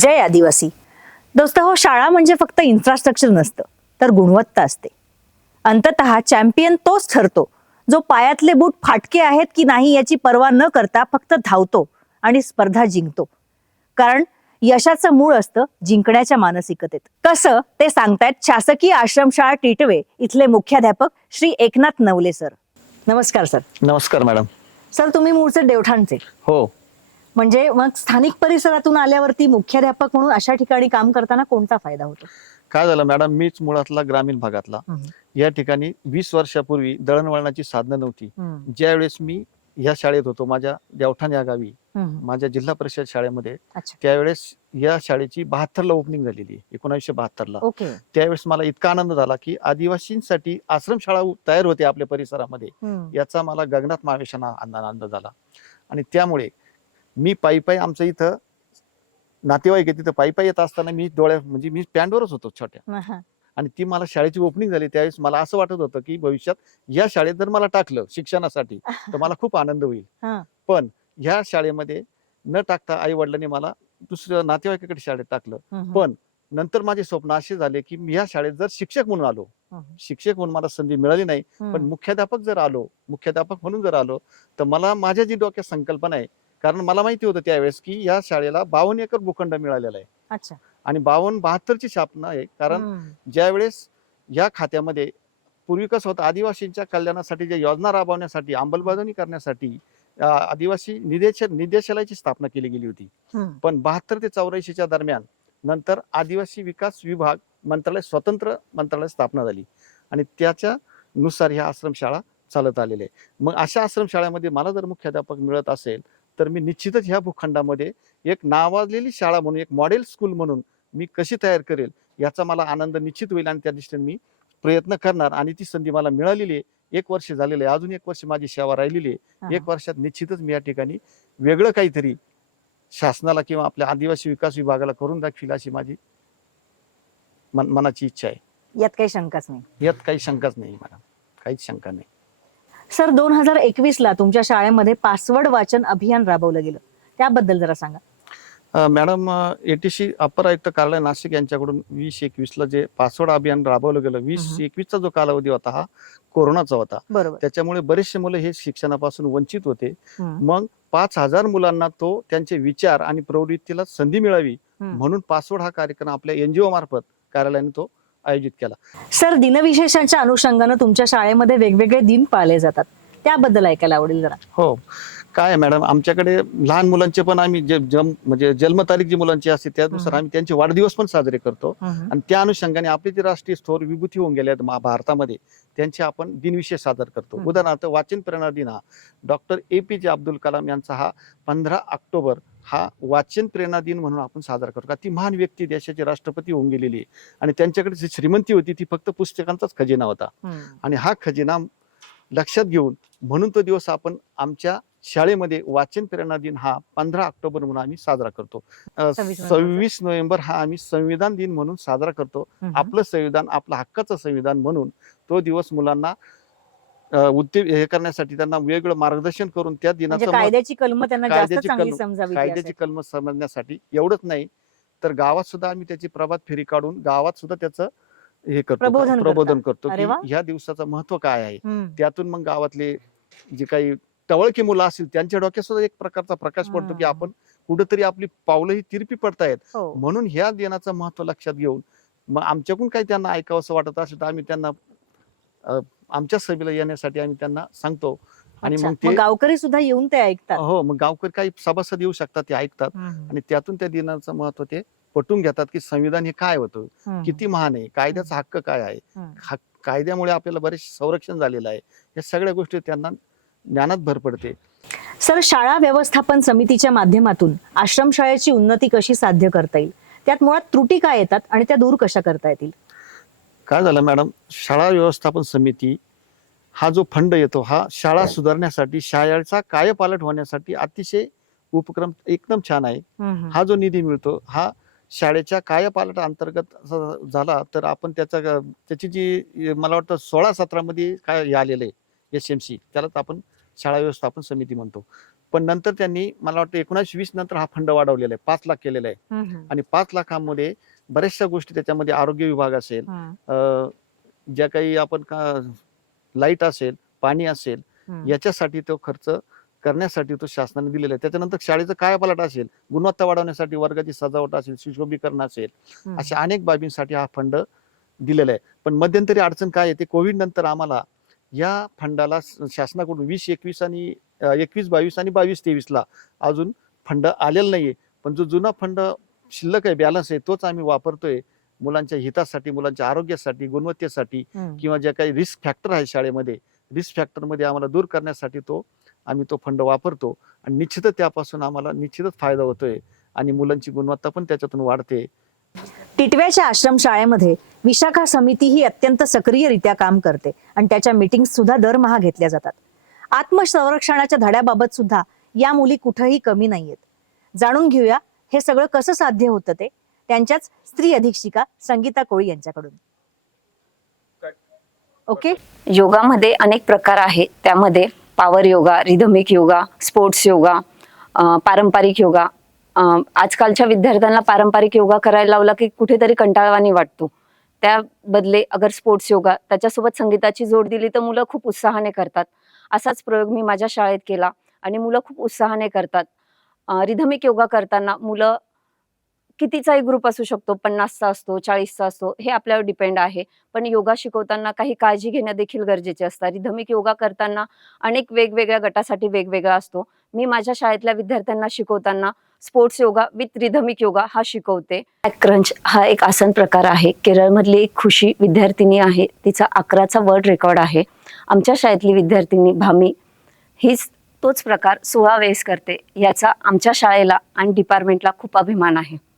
जय आदिवासी. दोस्त हो शाळा म्हणजे फक्त इन्फ्रास्ट्रक्चर नसतं तर गुणवत्ता असते. अंतत चॅम्पियन तोच ठरतो जो पायातले बूट फाटके आहेत की नाही याची पर्वा न करता फक्त धावतो आणि स्पर्धा जिंकतो. कारण यशाचं मूळ असतं जिंकण्याच्या मानसिकतेत. कसं? ते सांगतायत शासकीय आश्रमशाळा टिटवे इथले मुख्याध्यापक श्री एकनाथ नवले सर. नमस्कार सर. नमस्कार मॅडम. सर तुम्ही मूळचे देवठाणचे. हो. म्हणजे मग स्थानिक परिसरातून आल्यावरती मुख्याध्यापक म्हणून अशा ठिकाणी काम करताना कोणता फायदा होतो? काय झालं मॅडम मीच मुळातला ग्रामीण भागातला. या ठिकाणी वीस वर्षापूर्वी दळणवळणाची साधनं नव्हती. ज्या वेळेस मी ह्या शाळेत होतो माझ्या देवठाण या गावी माझ्या जिल्हा परिषद शाळेमध्ये त्यावेळेस या शाळेची बहात्तरला ओपनिंग झालेली एकोणीसशे बहात्तरला. त्यावेळेस मला इतका आनंद झाला की आदिवासींसाठी आश्रमशाळा तयार होते आपल्या परिसरामध्ये. याचा मला गगनात मावेशाना आनंद झाला. आणि त्यामुळे मी पायी पायी आमचं इथं नातेवाईक आहे तिथं पायी पायी येत असताना मी डोळ्या म्हणजे मी पॅन्टवरच होतो छोट्या. आणि ती मला शाळेची ओपनिंग झाली त्यावेळेस मला असं वाटत होतं की भविष्यात या शाळेत जर मला टाकलं शिक्षणासाठी तर मला खूप आनंद होईल. हा. पण ह्या शाळेमध्ये न टाकता आई वडिलांनी मला दुसऱ्या नातेवाईकाकडे शाळेत टाकलं. पण नंतर माझे स्वप्न असे झाले की मी या शाळेत जर शिक्षक म्हणून आलो शिक्षक म्हणून मला संधी मिळाली नाही पण मुख्याध्यापक जर आलो मुख्याध्यापक म्हणून जर आलो तर मला माझ्या जी डोक्यात संकल्पना आहे कारण मला माहिती होतं त्यावेळेस की या शाळेला बावन्न एकर भूखंड मिळालेला आहे. अच्छा. आणि बावन्न बहात्तरची स्थापना आहे कारण. ज्यावेळेस या खात्यामध्ये पूर्वी कसं होतं आदिवासींच्या कल्याणासाठी ज्या योजना राबवण्यासाठी अंमलबजावणी करण्यासाठी आदिवासी निदेश निदेशालयाची स्थापना केली गेली होती. पण बहात्तर ते चौऱ्याऐंशीच्या दरम्यान नंतर आदिवासी विकास विभाग मंत्रालय स्वतंत्र मंत्रालय स्थापना झाली. आणि त्याच्या नुसार ह्या आश्रमशाळा चालत आलेल्या आहे मग अशा आश्रमशाळेमध्ये मला जर मुख्याध्यापक मिळत असेल तर मी निश्चितच ह्या भूखंडामध्ये एक नावाजलेली शाळा म्हणून एक मॉडेल स्कूल म्हणून मी कशी तयार करेल याचा मला आनंद निश्चित होईल आणि त्या दृष्टीने मी प्रयत्न करणार आणि ती संधी मला मिळालेली आहे. एक वर्ष झालेलं आहे. अजून एक वर्ष माझी सेवा राहिलेली आहे. एक वर्षात निश्चितच मी या ठिकाणी वेगळं काहीतरी शासनाला किंवा आपल्या आदिवासी विकास विभागाला करून दाखवील अशी माझी मन- मनाची इच्छा आहे. यात काही शंकाच नाही. यात काही शंकाच नाही मॅडम काहीच शंका नाही. सर दोन हजार एकवीस ला तुमच्या शाळेमध्ये पासवर्ड वाचन अभियान राबवलं गेलं त्याबद्दल जरा सांगा मॅडम एटीसी अपर आयुक्त कार्यालय नाशिक यांच्याकडून वीस एकवीसला जे पासवर्ड अभियान राबवलं गेलं वीस. एकवीसचा जो कालावधी होता हा कोरोनाचा होता बरोबर त्याच्यामुळे बरेचसे मुलं हे शिक्षणापासून वंचित होते. मग पाच हजार मुलांना तो त्यांचे विचार आणि प्रवृत्तीला संधी मिळावी. म्हणून पासवर्ड हा कार्यक्रम आपल्या एनजीओ मार्फत कार्यालयाने तो आयोजित केला. सर दिनविशेषांच्या अनुषंगानं तुमच्या शाळेमध्ये वेगवेगळे दिन पाळले जातात. त्याबद्दल ऐकायला आवडेल जरा. हो. काय आहे मॅडम? आमच्याकडे लहान मुलांचे पण आम्ही जे जम म्हणजे जन्मतारीख जी मुलांची असते त्यानुसार. आम्ही त्यांचे वाढदिवस पण साजरे करतो. आणि त्या अनुषंगाने आपले जे राष्ट्रीय स्टोर विभूती होऊन गेले आहेत मा- भारतामध्ये त्यांचे आपण दिनविशेष सादर करतो. उदाहरणार्थ वाचन प्रेरणा दिन हा डॉक्टर ए पी जे अब्दुल कलाम यांचा हा पंधरा ऑक्टोबर हा वाचन प्रेरणा दिन म्हणून आपण साजरा करतो. का ती महान व्यक्ती देशाचे राष्ट्रपती होऊन गेलेली आहे. आणि त्यांच्याकडे जी श्रीमंती होती ती फक्त पुस्तकांचाच खजिना होता. आणि हा खजिना लक्षात घेऊन म्हणून तो दिवस आपण आमच्या शाळेमध्ये वाचन प्रेरणा दिन हा पंधरा ऑक्टोबर म्हणून आम्ही साजरा करतो सव्वीस नोव्हेंबर हा आम्ही संविधान दिन म्हणून साजरा करतो आपलं संविधान आपलं हक्काचं संविधान म्हणून तो दिवस मुलांना उद्दे हे करण्यासाठी त्यांना वेगळं मार्गदर्शन करून त्या म्हणजे दिनाचं महत्त्व- कायद्याची कलम कायद्याची कलम- समजावी कायद्याची कलम समजण्यासाठी एवढंच नाही तर गावात सुद्धा आम्ही त्याची प्रभात फेरी काढून गावात सुद्धा त्याचं हे करतो प्रबोधन करता. की. ह्या दिवसाचं महत्त्व काय आहे. त्यातून मग गावातले जे काही टवळकी मुलं असतील त्यांच्या डोक्यात सुद्धा एक प्रकारचा प्रकाश पडतो की. आपण कुठंतरी आपली पावलं ही तिरपी पडतायत हो म्हणून ह्या दिनाचं महत्त्व लक्षात घेऊन मग आमच्याकडून काही त्यांना ऐकावं असं वाटत असेल तर आम्ही त्यांना अ, आमच्या सभेला येण्यासाठी आम्ही त्यांना सांगतो आणि अच्छा. मग मग ते गावकरी सुद्धा येऊन ते ऐकतात हो मग गावकरी काही सभासद येऊ शकतात ते ऐकतात. आणि त्यातून त्या दिनाचं महत्त्व ते पटवून घेतात की संविधान हे काय होतं. किती महान आहे कायद्याचा हक्क काय आहे हम्म. हा- कायद्यामुळे आपल्याला बरेच संरक्षण झालेलं आहे या सगळ्या गोष्टी त्यांना ज्ञानात भर पडते. सर शाळा व्यवस्थापन समितीच्या माध्यमातून आश्रमशाळेची उन्नती कशी साध्य करता येईल? त्यात मुळात त्रुटी काय येतात आणि त्या दूर कशा करता येतील? काय झालं मॅडम? शाळा व्यवस्थापन समिती हा जो फंड येतो हा शाळा सुधारण्यासाठी शाळेचा कायपालट होण्यासाठी अतिशय उपक्रम एकदम छान आहे. हा जो निधी मिळतो हा शाळेच्या कायपालट अंतर्गत झाला तर आपण त्याचा त्याची जी मला वाटतं सोळा सतरामध्ये काय हे आलेलं आहे एस एम सी त्यालाच आपण शाळा व्यवस्थापन समिती म्हणतो. पण नंतर त्यांनी मला वाटतं एकोणीसशे वीस नंतर हा फंड वाढवलेला आहे. पाच लाख केलेला आहे. आणि पाच लाखामध्ये बऱ्याचशा गोष्टी त्याच्यामध्ये आरोग्य विभाग असेल ज्या काही आपण का लाइट असेल पाणी असेल याच्यासाठी तो खर्च करण्यासाठी तो शासनाने दिलेला आहे. त्याच्यानंतर शाळेचं काय पालट असेल गुणवत्ता वाढवण्यासाठी वर्गाची सजावट असेल सुशोभीकरण असेल अशा अनेक बाबींसाठी हा फंड दिलेला आहे. पण मध्यंतरी अडचण काय येते कोविड नंतर आम्हाला या फंडाला शासनाकडून वीस एकवीस आणि एकवीस बावीस आणि बावीस तेवीसला अजून फंड आलेला नाहीये. पण जो जुना फंड शिल्लक आहे बॅलन्स आहे तोच आम्ही वापरतोय मुलांच्या हितासाठी मुलांच्या आरोग्यासाठी गुणवत्तेसाठी किंवा ज्या काही रिस्क फॅक्टर आहे शाळेमध्ये रिस्क फॅक्टरमध्ये आम्हाला दूर करण्यासाठी तो आम्ही तो फंड वापरतो. आणि निश्चितच त्यापासून आम्हाला निश्चितच फायदा होतोय आणि मुलांची गुणवत्ता पण त्याच्यातून वाढते. टिटव्याच्या आश्रमशाळेमध्ये विशाखा समिती ही अत्यंत सक्रियरित्या काम करते आणि त्याच्या मीटिंग सुद्धा दरमहा घेतल्या जातात. आत्मसंरक्षणाच्या धड्याबाबत सुद्धा या मुली कुठंही कमी नाहीयेत. जाणून घेऊया हे सगळं कसं साध्य होतं ते त्यांच्याच स्त्री अधीक्षिका संगीता कोळी यांच्याकडून. ओके? योगामध्ये अनेक प्रकार आहेत. त्यामध्ये power yoga rhythmic yoga sports yoga पारंपरिक योगा आजकालच्या विद्यार्थ्यांना पारंपरिक योगा करायला लावला की कुठेतरी कंटाळवाणी वाटतो. त्या बदले अगर स्पोर्ट्स योगा त्याच्यासोबत संगीताची जोड दिली तर मुलं खूप उत्साहाने करतात. असाच प्रयोग मी माझ्या शाळेत केला आणि मुलं खूप उत्साहाने करतात. रिधमिक योगा करताना मुलं कितीचाही ग्रुप असू शकतो पन्नासचा असतो चाळीसचा असतो हे आपल्यावर डिपेंड आहे. पण योगा शिकवताना काही काळजी घेणं देखील गरजेचे असतात रिधमिक योगा करताना अनेक वेगवेगळ्या गटासाठी वेगवेगळा असतो. मी माझ्या शाळेतल्या विद्यार्थ्यांना शिकवताना sports yoga with rhythmic yoga हा शिकवते. क्रंच हा एक आसन प्रकार आहे. केरळमधली एक खुशी विद्यार्थिनी आहे. तिचा अकराचा वर्ल्ड रेकॉर्ड आहे. आमच्या शाळेतली विद्यार्थिनी भामी हीच तोच प्रकार सोळा वेळेस करते. याचा आमच्या शाळेला आणि डिपार्टमेंटला खूप अभिमान आहे.